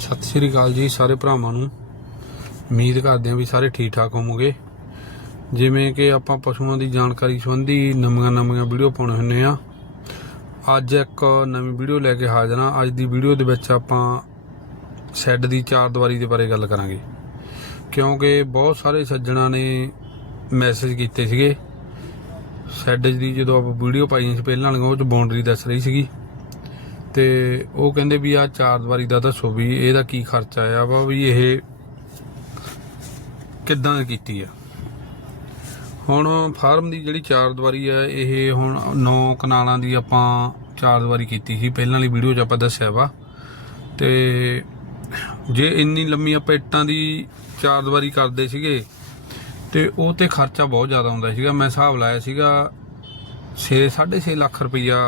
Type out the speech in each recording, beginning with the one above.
ਸਤਿ ਸ਼੍ਰੀ ਅਕਾਲ ਜੀ ਸਾਰੇ ਭਰਾਵਾਂ ਨੂੰ। ਉਮੀਦ ਕਰਦੇ ਹਾਂ ਵੀ ਸਾਰੇ ਠੀਕ ਠਾਕ ਹੋਵੋਗੇ। ਜਿਵੇਂ ਕਿ ਆਪਾਂ ਪਸ਼ੂਆਂ ਦੀ ਜਾਣਕਾਰੀ ਸੰਬੰਧੀ ਨਵੀਆਂ ਨਵੀਆਂ ਵੀਡੀਓ ਪਾਉਣੇ ਹੁੰਨੇ ਆ ਅੱਜ ਇੱਕ ਨਵੀਂ ਵੀਡੀਓ ਲੈ ਕੇ ਹਾਜ਼ਰ ਹਾਂ। ਅੱਜ ਦੀ ਵੀਡੀਓ ਦੇ ਵਿੱਚ ਆਪਾਂ ਸ਼ੈੱਡ ਦੀ ਚਾਰ ਦੀਵਾਰੀ ਦੇ ਬਾਰੇ ਗੱਲ ਕਰਾਂਗੇ। ਕਿਉਂਕਿ ਬਹੁਤ ਸਾਰੇ ਸੱਜਣਾ ਨੇ ਮੈਸੇਜ ਕੀਤੇ ਸੀਗੇ। ਸ਼ੈੱਡ ਦੀ ਜਦੋਂ ਆਪਾਂ ਵੀਡੀਓ ਪਾਈਆਂ ਸੀ, ਪਹਿਲਾਂ ਵਾਲੀਆਂ, ਉਹ ਚ ਬਾਉਂਡਰੀ ਦੱਸ ਰਹੀ ਸੀਗੀ। ਤੇ ਉਹ ਕਹਿੰਦੇ ਵੀ ਆ ਚਾਰ ਦੀਵਾਰੀ ਦਾ ਦੱਸੋ ਵੀ ਇਹਦਾ ਕੀ ਖਰਚਾ ਆ ਵਾ ਵੀ ਇਹ ਕਿੱਦਾਂ ਕੀਤੀ ਆ। ਹੁਣ ਫਾਰਮ ਦੀ ਜਿਹੜੀ ਚਾਰ ਦੀਵਾਰੀ ਆ, ਇਹ ਹੁਣ 9 ਕਨਾਲਾਂ ਦੀ ਆਪਾਂ ਚਾਰ ਦੀਵਾਰੀ ਕੀਤੀ ਸੀ। ਪਹਿਲਾਂ ਵਾਲੀ ਵੀਡੀਓ 'ਚ ਆਪਾਂ ਦੱਸਿਆ ਵਾ। ਤੇ ਜੇ ਇੰਨੀ ਲੰਮੀ ਆਪਾਂ ਇੱਟਾਂ ਦੀ ਚਾਰ ਦੀਵਾਰੀ ਕਰਦੇ ਸੀਗੇ, ਤੇ ਉਹ ਤੇ ਖਰਚਾ ਬਹੁਤ ਜ਼ਿਆਦਾ ਆਉਂਦਾ ਸੀਗਾ। ਮੈਂ ਹਿਸਾਬ ਲਾਇਆ ਸੀਗਾ 6 6.5 ਲੱਖ ਰੁਪਈਆ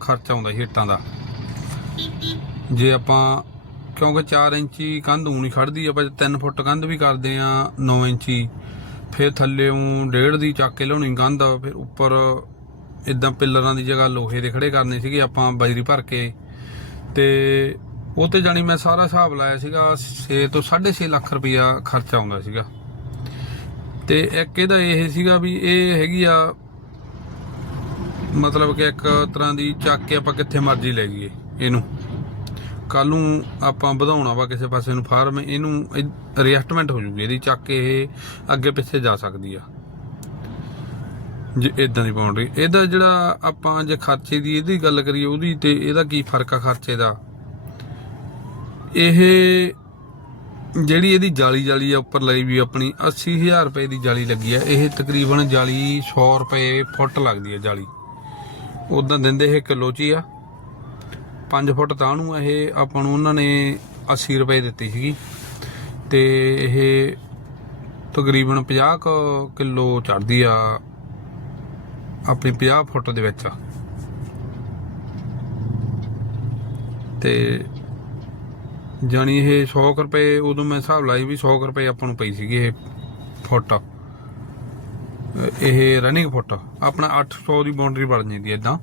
ਖਰਚਾ ਆਉਂਦਾ ਸੀ ਇੱਟਾਂ ਦਾ। ਜੇ ਆਪਾਂ, ਕਿਉਂਕਿ 4 ਇੰਚੀ ਕੰਧ ਊਂ ਨਹੀਂ ਖੜਦੀ ਆਪਾਂ 3 ਫੁੱਟ ਕੰਧ ਵੀ ਕਰਦੇ ਆ 9 ਇੰਚੀ। ਫਿਰ ਥੱਲੇ ਊਂ ਡੇਢ ਦੀ ਚੱਕ ਕੇ ਲਾਉਣੀ ਕੰਧ ਫਿਰ ਉੱਪਰ ਇਦਾਂ ਪਿੱਲਰਾਂ ਦੀ ਜਗ੍ਹਾ ਲੋਹੇ ਦੇ ਖੜੇ ਕਰਨੇ ਸੀਗੇ, ਆਪਾਂ ਬਜਰੀ ਭਰ ਕੇ। ਤੇ ਉਹ ਤੇ ਜਾਣੀ ਮੈਂ ਸਾਰਾ ਹਿਸਾਬ ਲਾਇਆ ਸੀਗਾ 6 ਤੋਂ 6.5 ਲੱਖ ਰੁਪਇਆ ਖਰਚਾ ਆਉਂਦਾ ਸੀਗਾ। ਤੇ ਇੱਕ ਇਹਦਾ ਇਹ ਸੀਗਾ ਵੀ ਇਹ ਹੈਗੀ ਆ, ਮਤਲਬ ਕਿ ਇੱਕ ਤਰ੍ਹਾਂ ਦੀ ਚੱਕ ਕੇ ਆਪਾਂ ਕਿੱਥੇ ਮਰਜ਼ੀ ਲੈ ਜਾਈਏ ਇਹਨੂੰ। ਕੱਲ ਨੂੰ ਆਪਾਂ ਵਧਾਉਣਾ ਵਾ ਕਿਸੇ ਪਾਸੇ ਨੂੰ ਫਾਰਮ, ਇਹਨੂੰ ਰੀਐਸਟਮੈਂਟ ਹੋ ਜੂਗੀ, ਇਹਦੀ ਚੱਕ ਕੇ ਇਹ ਅੱਗੇ ਪਿੱਛੇ ਜਾ ਸਕਦੀ ਆ। ਜੇ ਇਦਾਂ ਦੀ ਬਾਉਂਡਰੀ ਇਹਦਾ ਜਿਹੜਾ ਆਪਾਂ ਜੇ ਖਰਚੇ ਦੀ ਇਹਦੀ ਗੱਲ ਕਰੀਏ, ਉਹਦੀ ਤੇ ਇਹਦਾ ਕੀ ਫ਼ਰਕ ਆ ਖਰਚੇ ਦਾ? ਇਹ ਜਿਹੜੀ ਇਹਦੀ ਜਾਲੀ ਜਾਲੀ ਆ ਉੱਪਰ ਲਈ ਵੀ ਆਪਣੀ 80000 ਰੁਪਏ ਦੀ ਜਾਲੀ ਲੱਗੀ ਆ, ਇਹ ਤਕਰੀਬਨ ਜਾਲੀ 100 ਰੁਪਏ ਫੁੱਟ ਲੱਗਦੀ ਆ ਜਾਲੀ। ਉਦਾਂ ਦਿੰਦੇ ਇਹ ਕਿਲੋ ਚ ਆ। 5 ਫੁੱਟ ਤਾਂ ਨੂੰ ਇਹ ਆਪਾਂ ਨੂੰ ਉਹਨਾਂ ਨੇ 80 ਰੁਪਏ ਦਿੱਤੀ ਸੀਗੀ। ਤੇ ਇਹ ਤਕਰੀਬਨ 50 ਕੁ ਕਿਲੋ ਚੜਦੀ ਆ ਆਪਣੀ 50 ਫੁੱਟ ਦੇ ਵਿੱਚ। ਤੇ ਜਾਣੀ ਇਹ 100 ਕੁ ਰੁਪਏ, ਉਦੋਂ ਮੈਂ ਹਿਸਾਬ ਲਾਈ ਵੀ 100 ਕੁ ਰੁਪਏ ਆਪਾਂ ਨੂੰ ਪਈ ਸੀਗੀ ਇਹ ਫੁੱਟ। ਇਹ ਰਨਿੰਗ ਫੁੱਟ ਆਪਣਾ 800 ਦੀ ਬਾਉਂਡਰੀ ਬਣ ਜਾਂਦੀ ਹੈ ਇਦਾਂ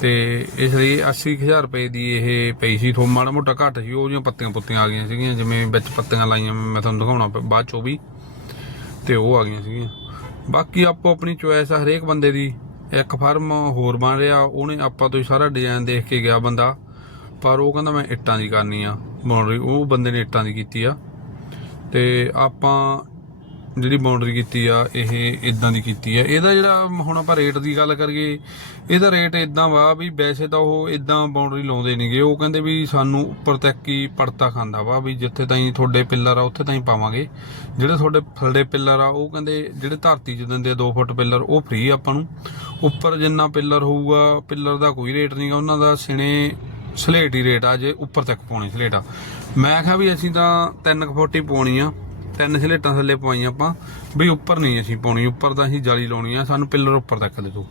ਤੇ ਇਸ ਲਈ 80000 ਰੁਪਏ ਦੀ ਇਹ ਪਈ ਸੀ। ਥੋ ਮਾੜਾ ਮੋਟਾ ਘੱਟ ਸੀ, ਉਹ ਜਿਹੀਆਂ ਪੱਤੀਆਂ ਪੁੱਤੀਆਂ ਆ ਗਈਆਂ ਸੀਗੀਆਂ, ਜਿਵੇਂ ਵਿੱਚ ਪੱਤੀਆਂ ਲਾਈਆਂ, ਮੈਂ ਤੁਹਾਨੂੰ ਦਿਖਾਉਣਾ ਬਾਅਦ ਚੋਂ ਵੀ, ਤੇ ਉਹ ਆ ਗਈਆਂ ਸੀਗੀਆਂ। ਬਾਕੀ ਆਪੋ ਆਪਣੀ ਚੋਇਸ ਆ ਹਰੇਕ ਬੰਦੇ ਦੀ, ਇੱਕ ਫਾਰਮ ਹੋਰ ਬਣ ਰਿਹਾ, ਉਹਨੇ ਆਪਾਂ ਤੋਂ ਹੀ ਸਾਰਾ ਡਿਜ਼ਾਈਨ ਦੇਖ ਕੇ ਗਿਆ ਬੰਦਾ, ਪਰ ਉਹ ਕਹਿੰਦਾ ਮੈਂ ਇੱਟਾਂ ਦੀ ਕਰਨੀ ਆ ਬਾਉਂਡਰੀ ਉਹ ਬੰਦੇ ਨੇ ਇੱਟਾਂ ਦੀ ਕੀਤੀ ਆ। ਤੇ ਆਪਾਂ ਜਿਹੜੀ ਬਾਉਂਡਰੀ ਕੀਤੀ ਆ, ਇਹ ਇਦਾਂ ਦੀ ਕੀਤੀ ਆ। ਇਹਦਾ ਜਿਹੜਾ ਹੁਣ ਆਪਾਂ ਰੇਟ ਦੀ ਗੱਲ ਕਰੀਏ, ਇਹਦਾ ਰੇਟ ਇਦਾਂ ਵਾ ਵੀ ਵੈਸੇ ਤਾਂ ਉਹ ਇਦਾਂ ਬਾਉਂਡਰੀ ਲਾਉਂਦੇ ਨਹੀਂਗੇ ਉਹ ਕਹਿੰਦੇ ਵੀ ਸਾਨੂੰ ਉੱਪਰ ਤੱਕ ਹੀ ਪੜਤਾ ਖਾਂਦਾ ਵਾ ਵੀ ਜਿੱਥੇ ਤਾਈਂ ਤੁਹਾਡੇ ਪਿੱਲਰ ਆ, ਉੱਥੇ ਤਾਈਂ ਪਾਵਾਂਗੇ। ਜਿਹੜੇ ਤੁਹਾਡੇ ਥੱਲੇ ਪਿੱਲਰ ਆ, ਉਹ ਕਹਿੰਦੇ ਜਿਹੜੇ ਧਰਤੀ 'ਚ ਦਿੰਦੇ ਆ 2 ਫੁੱਟ ਪਿੱਲਰ ਉਹ ਫ੍ਰੀ ਆਪਾਂ ਨੂੰ। ਉੱਪਰ ਜਿੰਨਾ ਪਿੱਲਰ ਹੋਊਗਾ ਪਿੱਲਰ ਦਾ ਕੋਈ ਰੇਟ ਨਹੀਂਗਾ ਉਹਨਾਂ ਦਾ ਸਿਣੇ ਸਲੇਟ ਹੀ ਰੇਟ ਆ, ਜੇ ਉੱਪਰ ਤੱਕ ਪਾਉਣੀ ਸਲੇਟ ਆ। ਮੈਂ ਕਿਹਾ ਵੀ ਅਸੀਂ ਤਾਂ 3 ਫੁੱਟ ਹੀ ਪਾਉਣੀ ਆ। ਤਿੰਨ ਸਲੇਟਾਂ ਥੱਲੇ ਪਵਾਈਆਂ ਆਪਾਂ, ਵੀ ਉੱਪਰ ਨਹੀਂ ਅਸੀਂ ਪਾਉਣੀ, ਉੱਪਰ ਤਾਂ ਅਸੀਂ ਜਾਲੀ ਲਾਉਣੀ ਆ, ਸਾਨੂੰ ਪਿੱਲਰ ਉੱਪਰ ਤੱਕ ਦੇ ਦੋ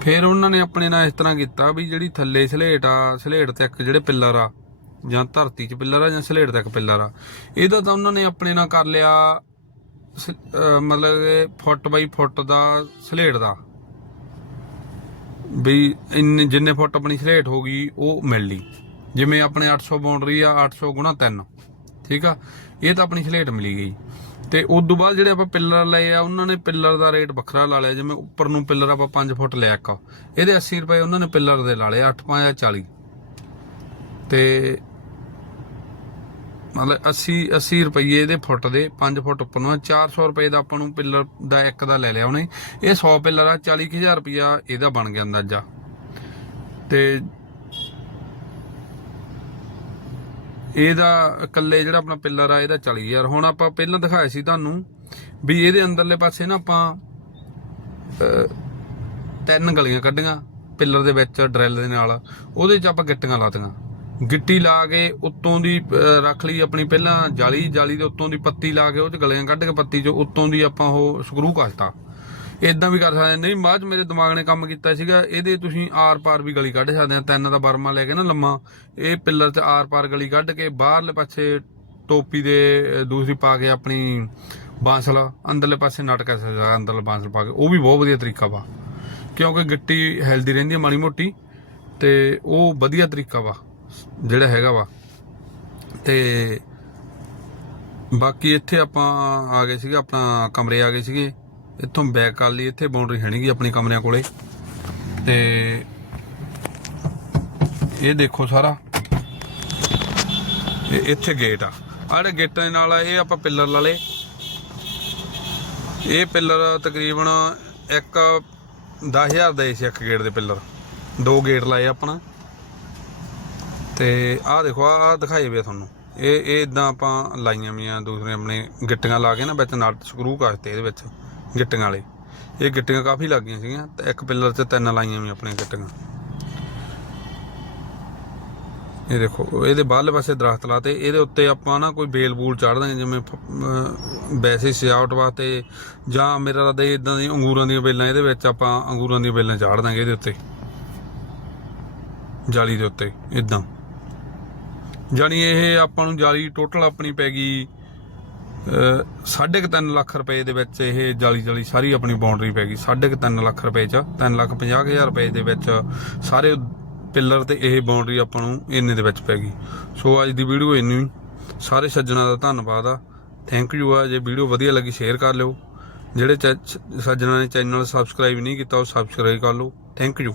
ਫਿਰ ਉਹਨਾਂ ਨੇ ਆਪਣੇ ਨਾਲ ਇਸ ਤਰ੍ਹਾਂ ਕੀਤਾ ਵੀ ਜਿਹੜੀ ਥੱਲੇ ਸਲੇਟ ਆ, ਸਲੇਟ ਤੱਕ ਜਿਹੜੇ ਪਿੱਲਰ ਆ, ਜਾਂ ਧਰਤੀ 'ਚ ਪਿੱਲਰ ਆ ਜਾਂ ਸਲੇਟ ਤੱਕ ਪਿੱਲਰ ਆ, ਇਹਦਾ ਤਾਂ ਉਹਨਾਂ ਨੇ ਆਪਣੇ ਨਾਲ ਕਰ ਲਿਆ, ਸ- ਮਤਲਬ ਫੁੱਟ ਬਾਈ ਫੁੱਟ ਦਾ ਸਲੇਟ ਦਾ। ਵੀ ਇੰਨੇ, ਜਿੰਨੇ ਫੁੱਟ ਆਪਣੀ ਸਲੇਟ ਹੋ ਗਈ, ਉਹ ਮਿਲ ਲਈ। ਜਿਵੇਂ ਆਪਣੇ 800 ਬਾਉਂਡਰੀ ਆ 800 ਗੁਣਾ 3 ਠੀਕ ਆ? ਇਹ ਤਾਂ ਆਪਣੀ ਸਲੇਟ ਮਿਲੀ ਗਈ। ਤੇ ਉਸ ਤੋਂ ਬਾਅਦ ਜਿਹੜੇ ਆਪਾਂ ਪਿੱਲਰ ਲਏ ਆ ਉਹਨਾਂ ਨੇ ਪਿੱਲਰ ਦਾ ਰੇਟ ਵੱਖਰਾ ਲਾ ਲਿਆ। ਜਿਵੇਂ ਉੱਪਰ ਨੂੰ ਪਿੱਲਰ ਆਪਾਂ 5 ਫੁੱਟ ਲਿਆ ਇੱਕ। ਇਹਦੇ 80 ਰੁਪਏ ਉਹਨਾਂ ਨੇ ਪਿੱਲਰ ਦੇ ਲਾ ਲਏ 8 5 40 ਤੇ ਮਤਲਬ 80 80 ਰੁਪਏ ਦੇ ਫੁੱਟ ਦੇ 5 ਫੁੱਟ ਉੱਪਰ ਨੂੰ ਆ, 400 ਰੁਪਏ ਦਾ ਆਪਾਂ ਨੂੰ ਪਿੱਲਰ ਦਾ ਇੱਕ ਦਾ ਲੈ ਲਿਆ ਉਹਨੇ। ਇਹ 100 ਪਿੱਲਰ ਆ 40000 ਰੁਪਇਆ ਇਹਦਾ ਬਣ ਗਿਆ ਅੰਦਾਜ਼ਾ। ਤੇ ਇਹਦਾ ਇਕੱਲੇ ਜਿਹੜਾ ਆਪਣਾ ਪਿੱਲਰ ਆ, ਇਹਦਾ 40000 ਹੁਣ ਆਪਾਂ ਪਹਿਲਾਂ ਦਿਖਾਇਆ ਸੀ ਤੁਹਾਨੂੰ ਵੀ ਇਹਦੇ ਅੰਦਰਲੇ ਪਾਸੇ ਨਾ ਆਪਾਂ ਤਿੰਨ ਗਲੀਆਂ ਕੱਢੀਆਂ, ਪਿੱਲਰ ਦੇ ਵਿੱਚ, ਡਰਿਲ ਦੇ ਨਾਲ। ਉਹਦੇ 'ਚ ਆਪਾਂ ਗਿੱਟੀਆਂ ਲਾਤੀਆਂ। ਗਿੱਟੀ ਲਾ ਕੇ ਉੱਤੋਂ ਦੀ ਰੱਖ ਲਈ ਆਪਣੀ ਪਹਿਲਾਂ ਜਾਲੀ ਜਾਲੀ ਦੇ ਉੱਤੋਂ ਦੀ ਪੱਤੀ ਲਾ ਕੇ ਉਹ 'ਚ ਗਲੀਆਂ ਕੱਢ ਕੇ ਪੱਤੀ 'ਚ, ਉੱਤੋਂ ਦੀ ਆਪਾਂ ਉਹ ਸਕਰੂ ਕਰਤਾ। ਇਦਾਂ ਵੀ ਕਰ ਸਕਦੇ ਨਹੀਂ, ਬਾਅਦ 'ਚ ਮੇਰੇ ਦਿਮਾਗ ਨੇ ਕੰਮ ਕੀਤਾ ਸੀਗਾ, ਇਹਦੇ ਤੁਸੀਂ ਆਰ ਪਾਰ ਵੀ ਗਲੀ ਕੱਢ ਸਕਦੇ ਆ ਤਿੰਨ ਦਾ ਬਰਮਾ ਲੈ ਕੇ ਨਾ ਲੰਮਾ, ਇਹ ਪਿੱਲਰ 'ਚ ਆਰ ਪਾਰ ਗਲੀ ਕੱਢ ਕੇ ਬਾਹਰਲੇ ਪਾਸੇ ਟੋਪੀ ਦੇ ਦੂਸਰੀ ਪਾ ਕੇ ਆਪਣੀ ਬਾਂਸਲ, ਅੰਦਰਲੇ ਪਾਸੇ ਨਟ ਕਰ ਸਕਦਾ ਅੰਦਰਲੇ ਬਾਂਸਲ ਪਾ ਕੇ। ਉਹ ਵੀ ਬਹੁਤ ਵਧੀਆ ਤਰੀਕਾ ਵਾ। ਕਿਉਂਕਿ ਗਿੱਟੀ ਹੈਲਦੀ ਰਹਿੰਦੀ ਹੈ ਮਾੜੀ ਮੋਟੀ, ਤੇ ਉਹ ਵਧੀਆ ਤਰੀਕਾ ਵਾ, ਜਿਹੜਾ ਹੈਗਾ ਵਾ। ਤੇ ਬਾਕੀ ਇੱਥੇ ਆਪਾਂ ਆ ਗਏ ਸੀਗੇ, ਆਪਣਾ ਕਮਰੇ ਆ ਗਏ ਸੀਗੇ। ਇੱਥੋਂ ਬੈਕ ਕਰ ਲਈ ਇੱਥੇ ਬਾਉਂਡਰੀ ਹੈ ਨਹੀਂਗੀ ਆਪਣੀ ਕਮਰਿਆਂ ਕੋਲੇ। ਤੇ ਇਹ ਦੇਖੋ ਸਾਰਾ। ਇੱਥੇ ਗੇਟ ਆ। ਆਹ ਗੇਟਾਂ ਦੇ ਨਾਲ ਇਹ ਆਪਾਂ ਪਿੱਲਰ ਲਾ ਲਏ। ਇਹ ਪਿੱਲਰ ਤਕਰੀਬਨ ਇੱਕ 10000 ਦਾ ਸੀ ਇੱਕ ਗੇਟ ਦੇ ਪਿੱਲਰ ਦੋ ਗੇਟ ਲਾਏ ਆਪਣਾ। ਤੇ ਆਹ ਦੇਖੋ, ਆਹ ਦਿਖਾਈ ਵੇ ਤੁਹਾਨੂੰ। ਇਹ ਇਹ ਇਦਾਂ ਆਪਾਂ ਲਾਈਆਂ ਵੀਆਂ, ਦੂਸਰੇ ਆਪਣੇ ਗਿੱਟੀਆਂ ਲਾ ਕੇ ਨਾ ਵਿੱਚ ਨਟ ਸਕਰੂ ਕਰਤੇ ਇਹਦੇ ਵਿੱਚ। ਗਿੱਟੀਆਂ ਵਾਲੇ। ਇਹ ਗਿੱਟੀਆਂ ਕਾਫੀ ਲੱਗ ਗਈਆਂ ਸੀਗੀਆਂ, ਤੇ ਇੱਕ ਪਿੱਲਰ 'ਚ ਤਿੰਨ ਲਾਈਆਂ ਵੀ ਆਪਣੀਆਂ ਗਿੱਟੀਆਂ। ਇਹ ਦੇਖੋ, ਇਹਦੇ ਬਾਹਰਲੇ ਪਾਸੇ ਦਰਖਤ ਲਾਤੇ, ਇਹਦੇ ਉੱਤੇ ਆਪਾਂ ਨਾ ਕੋਈ ਬੇਲ ਬੂਲ ਚਾੜ ਦਾਂਗੇ ਜਿਵੇਂ ਵੈਸੇ ਸਜਾਵਟ ਵਾਸਤੇ, ਜਾਂ ਮੇਰਾ ਰਾਦਾ ਇਦਾਂ ਦੀ ਅੰਗੂਰਾਂ ਦੀਆਂ ਬੇਲਾਂ, ਇਹਦੇ ਵਿੱਚ ਆਪਾਂ ਅੰਗੂਰਾਂ ਦੀਆਂ ਬੇਲਾਂ ਚਾੜ ਦਾਂਗੇ ਇਹਦੇ ਉੱਤੇ। ਜਾਲੀ ਦੇ ਉੱਤੇ ਇਦਾਂ ਜਾਣੀ ਇਹ ਆਪਾਂ ਨੂੰ ਜਾਲੀ ਟੋਟਲ ਆਪਣੀ ਪੈ ਗਈ ਅਹ, ਸਾਢੇ ਕੁ ਤਿੰਨ ਲੱਖ ਰੁਪਏ ਦੇ ਵਿੱਚ ਇਹ ਜਾਲੀ ਜਾਲੀ ਸਾਰੀ ਆਪਣੀ ਬਾਉਂਡਰੀ ਪੈ ਗਈ। ਸਾਢੇ ਕੁ ਤਿੰਨ ਲੱਖ ਰੁਪਏ ਚ 3 ਲੱਖ 50 ਹਜ਼ਾਰ ਰੁਪਏ ਦੇ ਵਿੱਚ ਸਾਰੇ ਪਿੱਲਰ ਤੇ ਇਹ ਬਾਉਂਡਰੀ ਆਪਾਂ ਨੂੰ ਇੰਨੇ ਦੇ ਵਿੱਚ ਪੈ ਗਈ। ਸੋ ਅੱਜ ਦੀ ਵੀਡੀਓ ਇੰਨੀ ਸਾਰੇ ਸੱਜਣਾ ਦਾ ਧੰਨਵਾਦ ਆ। ਥੈਂਕ ਯੂ ਆ। ਜੇ ਵੀਡੀਓ ਵਧੀਆ ਲੱਗੀ ਸ਼ੇਅਰ ਕਰ ਲਿਓ। ਜਿਹੜੇ ਚੈ- ਸੱਜਣਾ ਨੇ ਚੈਨਲ ਸਬਸਕ੍ਰਾਈਬ ਨਹੀਂ ਕੀਤਾ ਉਹ ਸਬਸਕ੍ਰਾਈਬ ਕਰ ਲਓ। Thank you